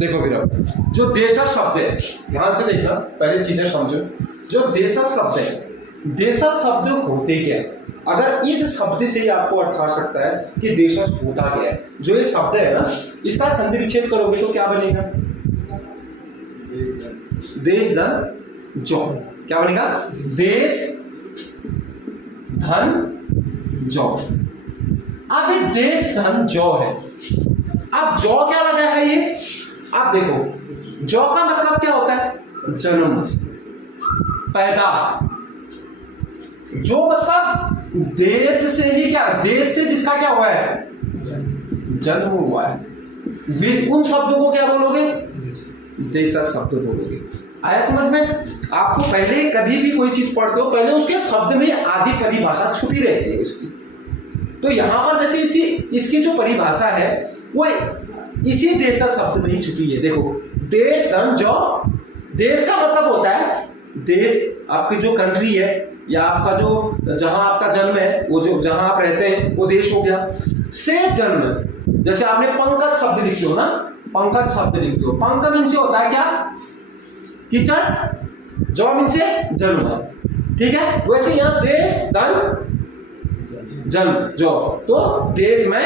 देखो फिर अब जो देशज शब्द है, ध्यान से देखना, पहले चीजें समझो। जो देशज शब्द है, देशज शब्द होते क्या है? अगर इस शब्द से ही आपको अर्थ आ सकता है कि देशज होता क्या है। जो ये शब्द है ना, इसका संधि विच्छेद करोगे तो क्या बनेगा? देश धन जौ। क्या बनेगा? देश धन जौ। अब ये देश धन जौ है। अब जौ क्या लगा है ये? आप देखो, जौ का मतलब क्या होता है? जन्म, पैदा। जो मतलब देश से ही, क्या देश से जिसका क्या हुआ है? जन्म हुआ है। उन शब्दों को क्या बोलोगे? देशज शब्द बोलोगे। आया समझ में? आपको पहले कभी भी कोई चीज पढ़ते हो, पहले उसके शब्द में आधी परिभाषा छुपी रहती है उसकी। तो यहां पर जैसे इसकी जो परिभाषा है वो इसी देशज शब्द में ही छुपी है। देखो, देश धन जौ। देश का मतलब होता है देश, आपकी जो कंट्री है या आपका जो जहां आपका जन्म है, वो जो जहां आप रहते हैं वो देश हो गया। से जन्म, जैसे आपने पंकज शब्द लिखते हो ना, पंकज शब्द लिखते हो, पंकज इनसे होता है क्या? कीचड़। जौ इनसे जन्म, ठीक है। वैसे यहां देश धन जन्म जौ, तो देश में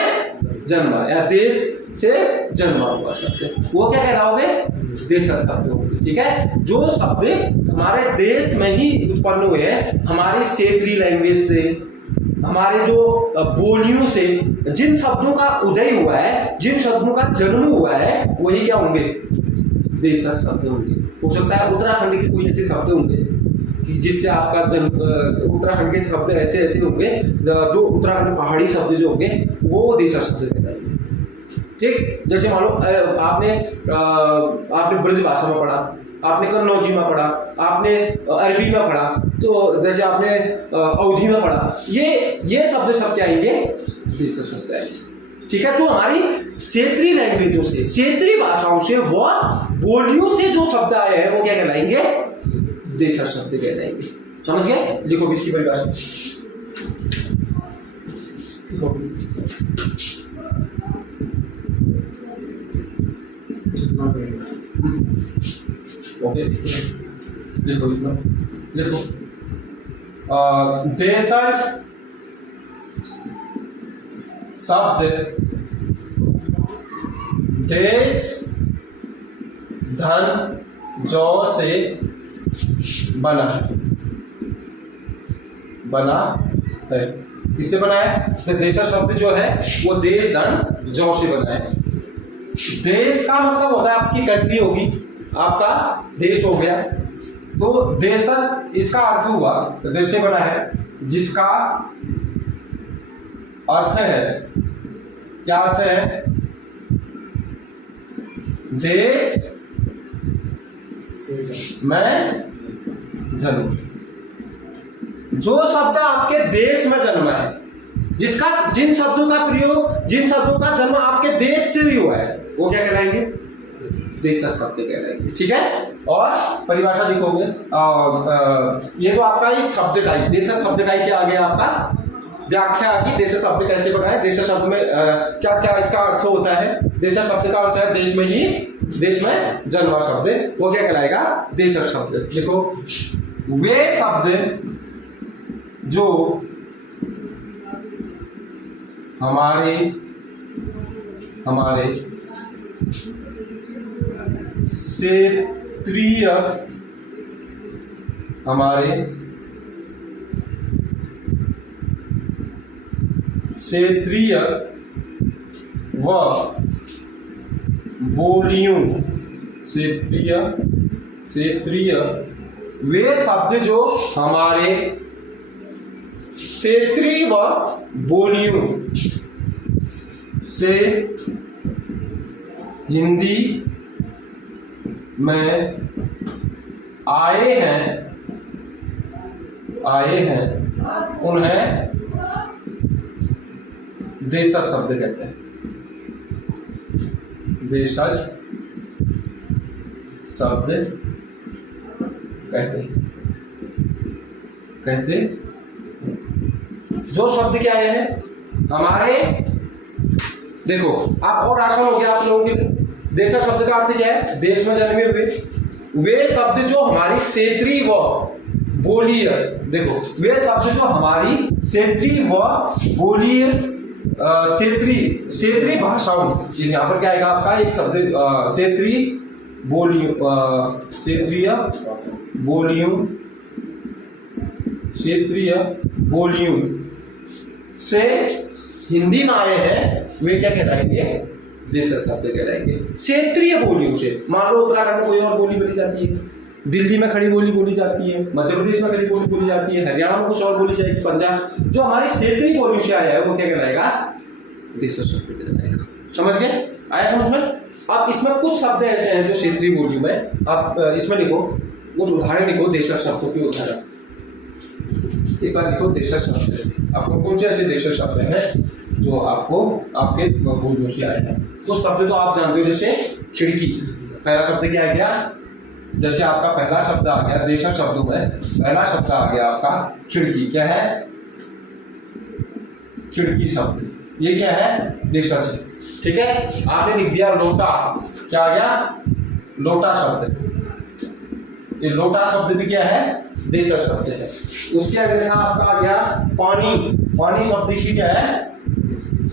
जन्म या देश से जन्मा हुआ शब्द, वो क्या कहलाओगे? देशज शब्द होंगे, ठीक है। जो शब्द हमारे देश में ही उत्पन्न हुए हैं, हमारे क्षेत्रीय लैंग्वेज से, हमारे जो बोलियों से, जिन शब्दों का उदय हुआ है, जिन शब्दों का जन्म हुआ है, वही क्या होंगे? देशज शब्द होंगे। हो सकता है उत्तराखंड के कोई ऐसे शब्द होंगे जिससे आपका जन्म, उत्तराखंड के शब्द ऐसे ऐसे होंगे, जो उत्तराखंड पहाड़ी शब्द जो होंगे वो देशज शब्द कहलाएंगे, ठीक। जैसे मान लो आपने ब्रज भाषा में पढ़ा, आपने कन्नौजी में पढ़ा, आपने अरबी में पढ़ा, तो जैसे आपने अवधी में पढ़ा, ये शब्द सब क्या आएंगे? देशज शब्द आएंगे, ठीक है। जो हमारी क्षेत्रीय लैंग्वेजों से, क्षेत्रीय भाषाओं से, वो बोलियों से जो शब्द आए हैं वो क्या कहलाएंगे? देशज शब्द कहलाएंगे। समझ गए? लिखो इसकी परिभाषा। ओके, लिखो इसमें, लिखो देशज शब्द देश धन जौ से बना है। किससे बना है? तो देशज शब्द जो है वो देश धन जौ से बना है। देश का मतलब होता है आपकी कंट्री होगी, आपका देश हो गया, तो देशज इसका अर्थ हुआ तो देश से बना है, जिसका अर्थ है, क्या अर्थ है? देश में जन्म। जो शब्द आपके देश में जन्मा है, जिन शब्दों का प्रयोग, जिन शब्दों का जन्म आपके देश से भी हुआ है, वो क्या कहलाएंगे? देशज शब्द कहलाएंगे, ठीक है। और परिभाषा लिखोगे, ये तो आपका इस शब्द का ही, देशज शब्द का ही क्या आ गया? आपका व्याख्या आ गई। देशज शब्द कैसे बना है, देशज शब्द में क्या क्या इसका अर्थ होता है? देशज शब्द का अर्थ है देश में ही, देश में जन्मा शब्द, वो क्या कहलाएगा? देशज शब्द। देखो, वे शब्द जो हमारे क्षेत्रीय, हमारे क्षेत्रीय व बोलियों, क्षेत्रीय वे शब्द जो हमारे क्षेत्रीय व बोलियों से हिंदी में आए हैं उन्हें देशज शब्द कहते हैं। देशज शब्द कहते जो शब्द क्या है हमारे, देखो आप और आसान हो गया आप लोगों के लिए, देशज शब्द का अर्थ क्या है? देश में जन्मे हुए वे शब्द जो हमारी क्षेत्रीय व बोलीय, देखो वे शब्द जो हमारी क्षेत्रीय व बोलीय क्षेत्रीय भाषाओं, यहाँ पर क्या आएगा आपका एक शब्द क्षेत्रीय बोलियों, क्षेत्रीय बोलियों से हिंदी में आए हैं, वे क्या कहलाएंगे? देशज शब्द कहलाएंगे। क्षेत्रीय बोलियों से, मान लो उत्तराखंड में कोई और बोली बोली जाती है, दिल्ली में खड़ी बोली बोली जाती है, मध्य प्रदेश में खड़ी बोली बोली जाती है, हरियाणा में कुछ और बोली जाएगी, पंजाब, जो हमारी क्षेत्रीय बोलियों से आया है वो क्या कहलाएगा? देशज शब्द कहलाएगा। समझ गए? आया समझ में? अब इसमें कुछ शब्द ऐसे हैं जो क्षेत्रीय बोलियों में, आप इसमें लिखो कुछ उदाहरण, लिखो देशज शब्दों के उदाहरण, एक बार लिखो देशज शब्द। आपको कौन से ऐसे देशज शब्द हैं जो आपको आपके बोलियों से आए हैं? कुछ शब्द तो आप जानते हो, जैसे खिड़की, पहला शब्द क्या आ गया? जैसे आपका पहला शब्द आ गया देशज शब्दों में, पहला शब्द आ गया आपका खिड़की। क्या है? खिड़की शब्द, ये क्या है? देशज है। ठीक है, आपने लिख दिया लोटा, क्या आ गया? लोटा शब्द, ये लोटा शब्द भी क्या है? देशज शब्द है। उसके आगे आपका आ गया पानी, पानी शब्द की क्या है?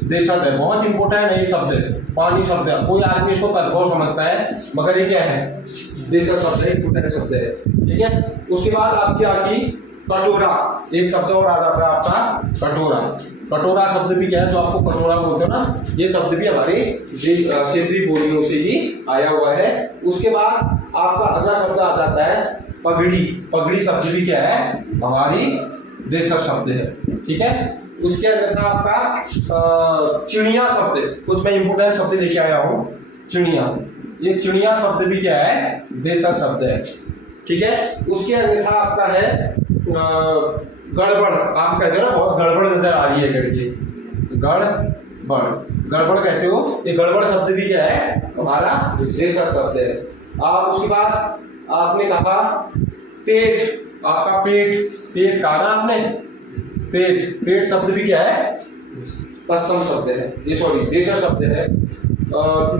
देशज है। बहुत इंपॉर्टेंट है ये शब्द, पानी शब्द है। कोई आदमी इसको तद्भव समझता है, मगर ये क्या है? देशज शब्द है, इंपॉर्टेंट शब्द है। ठीक है, उसके बाद आपकी आ गई कटोरा, एक शब्द और आ जाता है आपका कटोरा। कटोरा शब्द भी क्या है? जो आपको कटोरा बोलते हो ना, ये शब्द भी हमारे क्षेत्रीय बोलियों से ही आया हुआ है। उसके बाद आपका अगला शब्द आ जाता है पगड़ी, पगड़ी शब्द भी क्या है? हमारी देशज शब्द है। ठीक है, उसके अंदर आपका चिड़िया शब्द, कुछ मैं इंपोर्टेंट शब्द लेके आया हूँ। चिड़िया, ये चिड़िया शब्द भी क्या है? देशज शब्द है। ठीक है, उसके अंदर आपका है गड़बड़, आप कहते हो ना बहुत गड़बड़ नजर आ रही है करके, गड़बड़, गड़बड़ कहते हो, ये गड़बड़ शब्द भी क्या है? हमारा देशज शब्द है। आप उसके बाद आपने कहा पेट, आपका पेट, पेट कहा ना आपने, पेट, पेट शब्द भी क्या है? तत्सम शब्द है, ये सॉरी देशज शब्द है।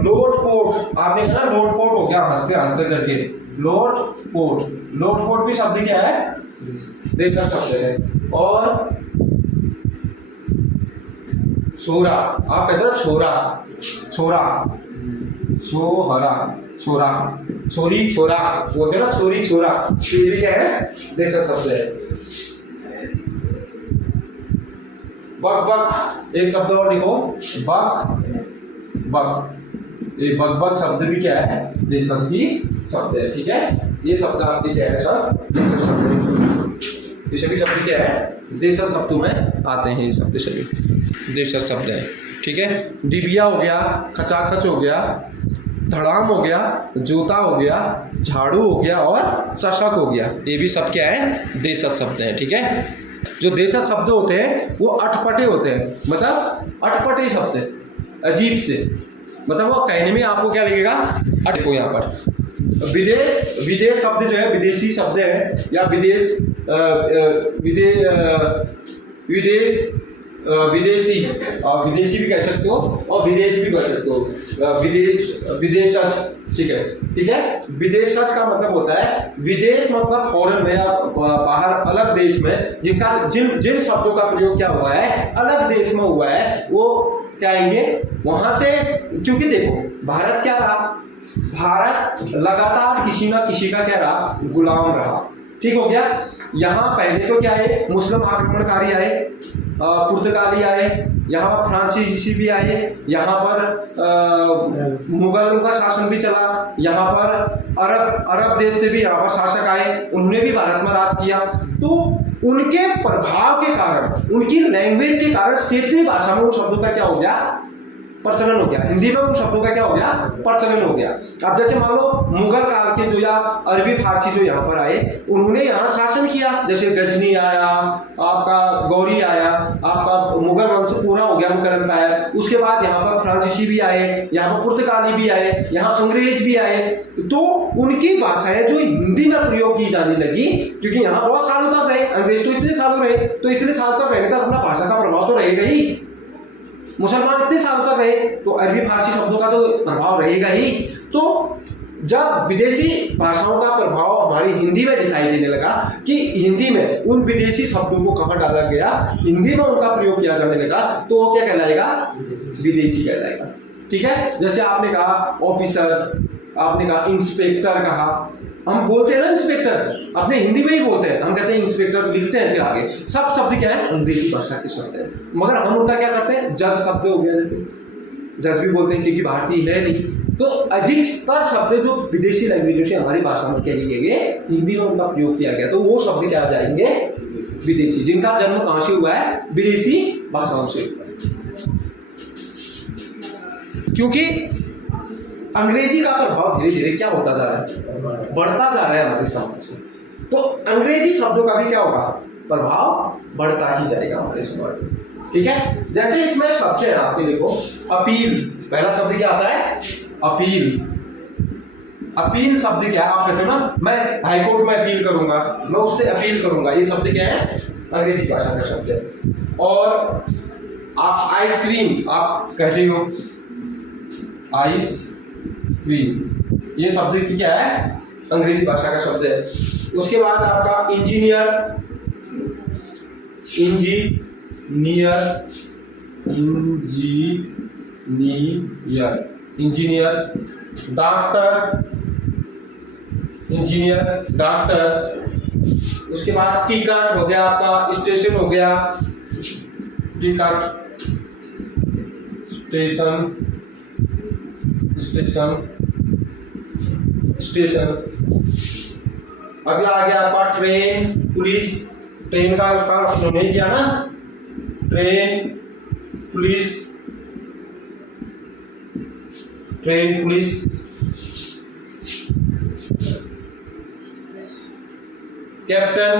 लोटपोट, आपने कहा लोटपोट हो गया हंसते हंसते करके, लोटपोट, लोटपोट भी शब्द क्या है? देशज शब्द है। और छोरा, आप कहते हो छोरा, छोरा, छोहरा, छोरा, छोरी, छोरा बोलते ना, छोरी, छोरा, ये भी क्या है? देशज शब्द है। बक बक, एक शब्द और लिखो, बक बक, ये बक बक शब्द भी क्या है? देशज की शब्द है। ठीक है, ये शब्द आपके क्या है? सब देशज शब्द है। ये सभी शब्द क्या है? देशज शब्दों में आते हैं, ये शब्द सभी देशज शब्द है। ठीक है, डिबिया हो गया, खचाखच हो गया, धड़ाम हो गया, जूता हो गया, झाड़ू हो गया और चषक हो गया, ये भी सब क्या है? देशज शब्द है। ठीक है, जो देशज शब्द होते हैं वो अटपटे होते हैं, मतलब अटपटे शब्द है, अजीब से, मतलब वो कहने में आपको क्या लगेगा? अटको। यहाँ पर विदेश, विदेश शब्द जो है विदेशी शब्द है, या विदेश विदेश विदेशी, विदेशी भी कह सकते हो और विदेश भी कह सकते हो। विदेश, विदेशज, ठीक है, ठीक है। विदेशज का मतलब होता है विदेश, मतलब फॉरेन में या बाहर अलग देश में, जिनका जिन शब्दों का प्रयोग क्या हुआ है? अलग देश में हुआ है, वो क्या आएंगे वहां से। क्योंकि देखो भारत क्या रहा? भारत लगातार किसी ना किसी का क्या रहा? गुलाम रहा। ठीक हो गया। यहाँ पहले तो क्या है? मुस्लिम आक्रमणकारी आए, पुर्तगाली आए, यहाँ पर फ्रांसीसी भी आए, यहाँ पर मुगलों का शासन भी चला, यहाँ पर अरब देश से भी यहाँ पर शासक आए, उन्होंने भी भारत में राज किया। तो उनके प्रभाव के कारण, उनकी लैंग्वेज के कारण क्षेत्रीय भाषा में उन शब्दों का क्या हो गया? प्रचलन हो गया। हिंदी में उन शब्दों का क्या हो गया? प्रचलन हो गया। अब जैसे मान लो मुगल काल के जो या अरबी फारसी जो यहाँ पर आए, उन्होंने यहाँ शासन किया। जैसे गजनी आया, आपका गौरी आया, आपका मुगल वंश पूरा हो गया मुगल एम्पायर। उसके बाद यहाँ पर फ्रांसीसी भी आए, यहाँ पर पुर्तगाली भी आए, यहाँ अंग्रेज भी आए। तो उनकी भाषाएं जो हिंदी में प्रयोग की जाने लगी, क्योंकि यहाँ बहुत सालों तक रहे, अंग्रेज तो इतने सालों रहे, तो इतने साल तक रहने का अपना भाषा का प्रभाव तो रहेगा ही। मुसलमान इतने साल तक रहे तो अरबी फारसी शब्दों का तो प्रभाव रहेगा ही। तो जब विदेशी भाषाओं का प्रभाव हमारी हिंदी में दिखाई देने लगा कि हिंदी में उन विदेशी शब्दों को कहाँ डाला गया, हिंदी में उनका प्रयोग किया जाने लगा, तो वो क्या कहलाएगा, विदेशी कहलाएगा। ठीक है, जैसे आपने कहा ऑफिसर, आपने कहा इंस्पेक्टर कहा, हम बोलते हैं ना इंस्पेक्टर, अपने हिंदी में ही बोलते हैं, हम कहते हैं इंस्पेक्टर, लिखते हैं फिर आगे, सब शब्द क्या है, अंग्रेजी भाषा के शब्द है। मगर हम उनका क्या करते हैं, जज शब्द हो गया, जैसे जज भी बोलते हैं क्योंकि भारतीय है नहीं, तो अधिकतर शब्द जो विदेशी लैंग्वेजों से हमारी भाषा में क्या किए गए, हिंदी में उनका प्रयोग किया गया, तो वो शब्द क्या आ जाएंगे, विदेशी, जिनका जन्म कहां से हुआ है, विदेशी भाषाओं से। क्योंकि अंग्रेजी का प्रभाव धीरे धीरे क्या होता जा रहा है, बढ़ता जा रहा है हमारे समाज में, तो अंग्रेजी शब्दों का भी क्या होगा, प्रभाव बढ़ता ही जाएगा हमारे समाज में। ठीक है, जैसे इसमें शब्द है, आपके देखो अपील, पहला शब्द क्या आता है, अपील। अपील शब्द क्या है, आप कहते हो ना मैं हाईकोर्ट में अपील करूंगा, मैं उससे अपील करूंगा, ये शब्द क्या है, अंग्रेजी भाषा का शब्द है। और आप आइसक्रीम आप कहते हो, आइसक्रीम, ये शब्द की क्या है, अंग्रेजी भाषा का शब्द है। उसके बाद आपका इंजीनियर, इंजीनियर, डॉक्टर, उसके बाद टिकट हो गया आपका, स्टेशन हो गया, टिकट, स्टेशन। अगला आ गया आपका ट्रेन, पुलिस, ट्रेन का उसका उन्होंने किया ना, ट्रेन पुलिस, कैप्टन,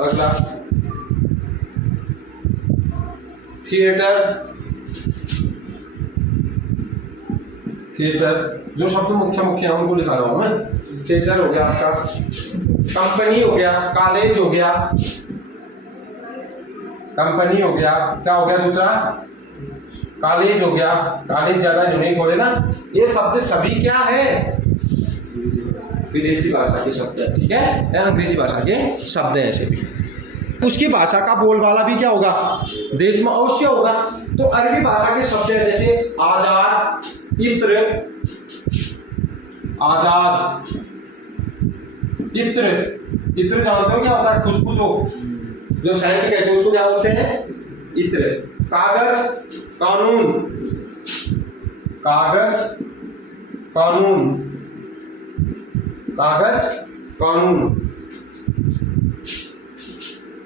अगला थिएटर, जो शब्द मुख्य है उनको लिखा रहा हूं मैं। थिएटर हो गया आपका, कंपनी हो गया, कॉलेज हो गया, कंपनी हो गया, क्या हो गया दूसरा, कॉलेज हो गया, कॉलेज ज्यादा जो नहीं खोले ना, ये शब्द सभी क्या है, विदेशी भाषा के शब्द है। ठीक है, अंग्रेजी भाषा के शब्द है ऐसे भी। उसकी भाषा का बोलबाला भी क्या होगा, देश में अवश्य होगा। तो अरबी भाषा के शब्द है जैसे आजाद, इत्र, इत्र जानते हो क्या होता है, खुशबू, जो सेंट कहते हैं उसको क्या बोलते हैं, इत्र। कागज, कानून,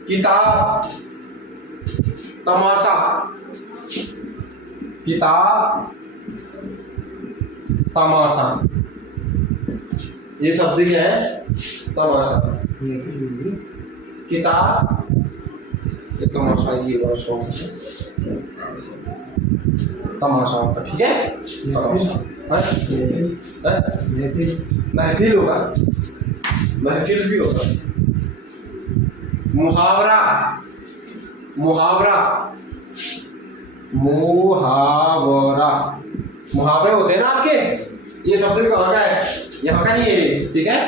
किताब, तमाशा, ये शब्द क्या है, तमाशा, किताब, ये तमाशा, ये बात तमाशा होता, ठीक है, तमाशा, महफिल होगा, महफिल भी होगा। मुहावरा, मुहावरे होते हैं ना आपके, ये शब्द भी कहाँ का है, यहाँ का नहीं है, ठीक है।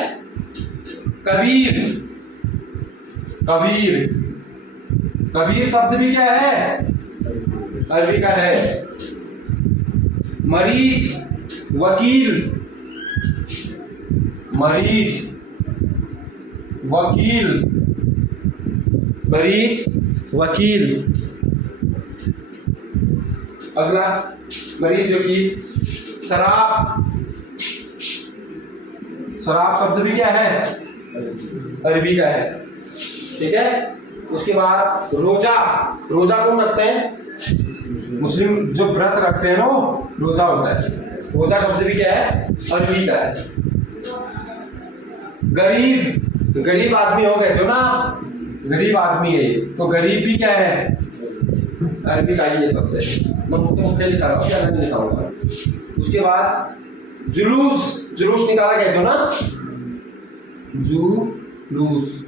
कबीर शब्द भी क्या है, अरबी का है। मरीज, वकील, अगला मरीज वकील। शराब शब्द भी क्या है, अरबी का है, ठीक है। उसके बाद रोजा कौन रखते हैं, मुस्लिम जो व्रत रखते हैं ना, रोजा होता है। रोजा शब्द भी क्या है, अरबी का है। गरीब आदमी हो, कहते हो ना, गरीब आदमी है, तो गरीब भी क्या है, अरबी का ही ये शब्द है। मैं मुख्य लिखा रहा हूँ, क्या नहीं लिखाऊंगा। उसके बाद जुलूस निकाला, कहते हो ना, जुलूस।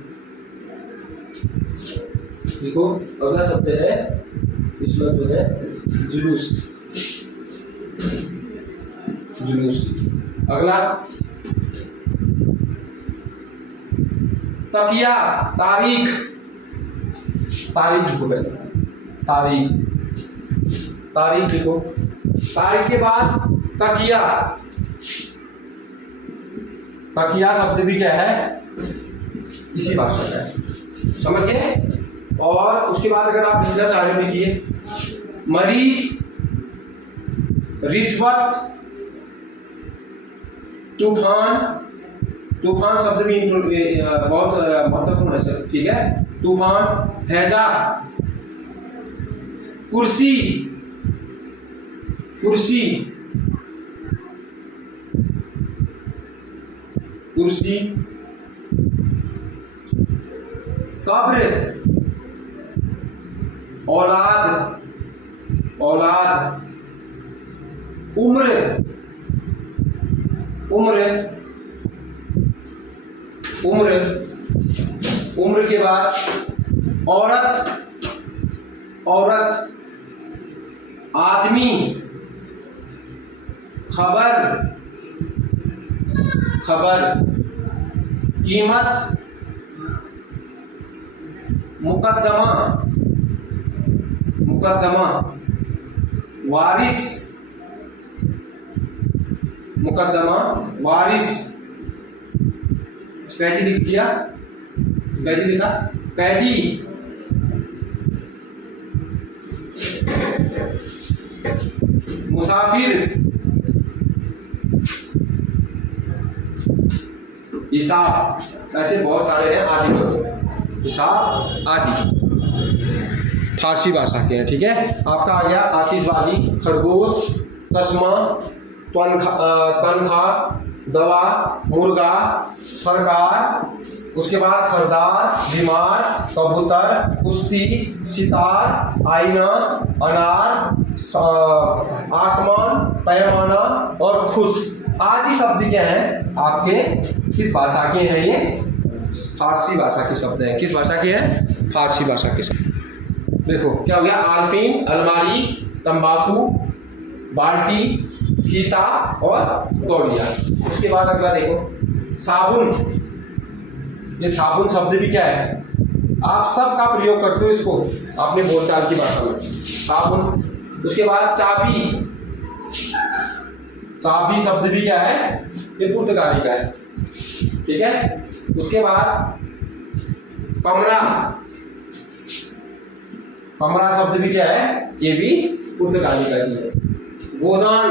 देखो अगला शब्द है इसमें जो है जुलूस, जुलूस। अगला तकिया, तारीख, तारीख लिखो पहले, तारीख, तारीख लिखो। तारीख के बाद तकिया, तकिया शब्द भी क्या है, इसी भाषा का है, समझ गए। और उसके बाद अगर आप लिखना चाह रहे हो लिखिए मरीज, रिश्वत, तूफान, तूफान शब्द भी बहुत महत्वपूर्ण है सर, ठीक है। तूफान, हैजा, कुर्सी, कुर्सी, कुर्सी, कब्र, औलाद, औलाद, उम्र, उम्र, उम्र, उम्र के बाद औरत, औरत, आदमी, खबर, खबर, कीमत, मुकदमा, मुकदमा, वारिस, मुकदमा, वारिस, कैदी लिख दिया, कैदी लिखा, कैदी, मुसाफिर, हिसाब, ऐसे बहुत सारे हैं, आदि लोग, हिसाब आदि फारसी भाषा के हैं, ठीक है। आपका आ गया आतिशबाजी, खरगोश, चश्मा, तनख्वाह, दवा, मुर्गा, सरकार, उसके बाद सरदार, बीमार, कबूतर, कुश्ती, सितार, आईना, अनार, आसमान, पैमाना और खुश आदि शब्द क्या हैं आपके, किस भाषा के हैं ये, फारसी भाषा के शब्द हैं। किस भाषा के हैं, फारसी भाषा के शब्द। देखो क्या हो गया, आलपीन, अलमारी, तंबाकू, बाल्टी, फीता और तौलिया। उसके बाद अगला देखो साबुन, ये साबुन शब्द भी क्या है, आप सब का प्रयोग करते हो इसको अपने बोलचाल की भाषा में, साबुन। उसके बाद चाबी, चाबी शब्द भी क्या है, ये पुर्तगाली का है, ठीक है। उसके बाद कमरा, कमरा शब्द भी क्या है, ये भी पुर्तगाली का ही है। गोदान,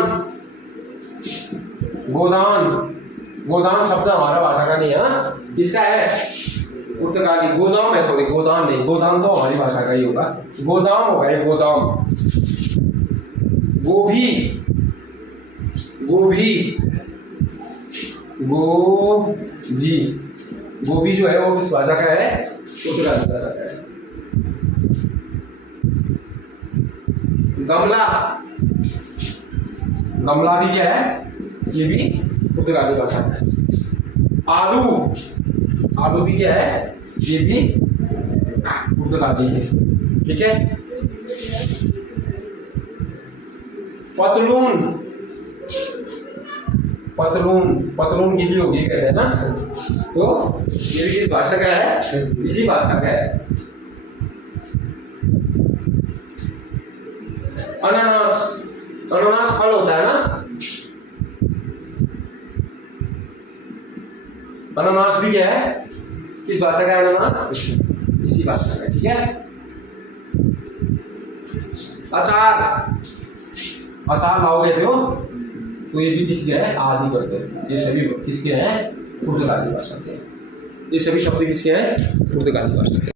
गोदान, गोदान शब्द हमारा भाषा का नहीं है, इसका है पुर्तगाली, गोदाम है, सॉरी गोदान नहीं, गोदाम तो हमारी भाषा का ही होगा, गोदाम होगा ये, गोदाम। गोभी, गोभी, गोभी, गोभी जो है वो किस भाषा का है, पुर्तगाली भाषा का है। गमला, गमला भी क्या है, ये भी पुर्तगाली भाषा का है। आलू, आलू भी क्या है, ये भी पुर्तगाली है, ठीक है। पतलून, पतलून, पतलून गीली होगी कहते हैं ना, तो ये भी किस भाषा का है, इसी भाषा का है। अनानास, अनानास फल होता है ना, अनानास भी क्या है, किस भाषा का है अनानास, इसी भाषा का है, ठीक है। अचार, अचार लाओगे तो ये भी किसके है, आदि करते हैं, ये सभी किसके हैं, पुर्तगाली भाषा के, ये सभी शब्द किसके हैं, पुर्तगाली भाषा के।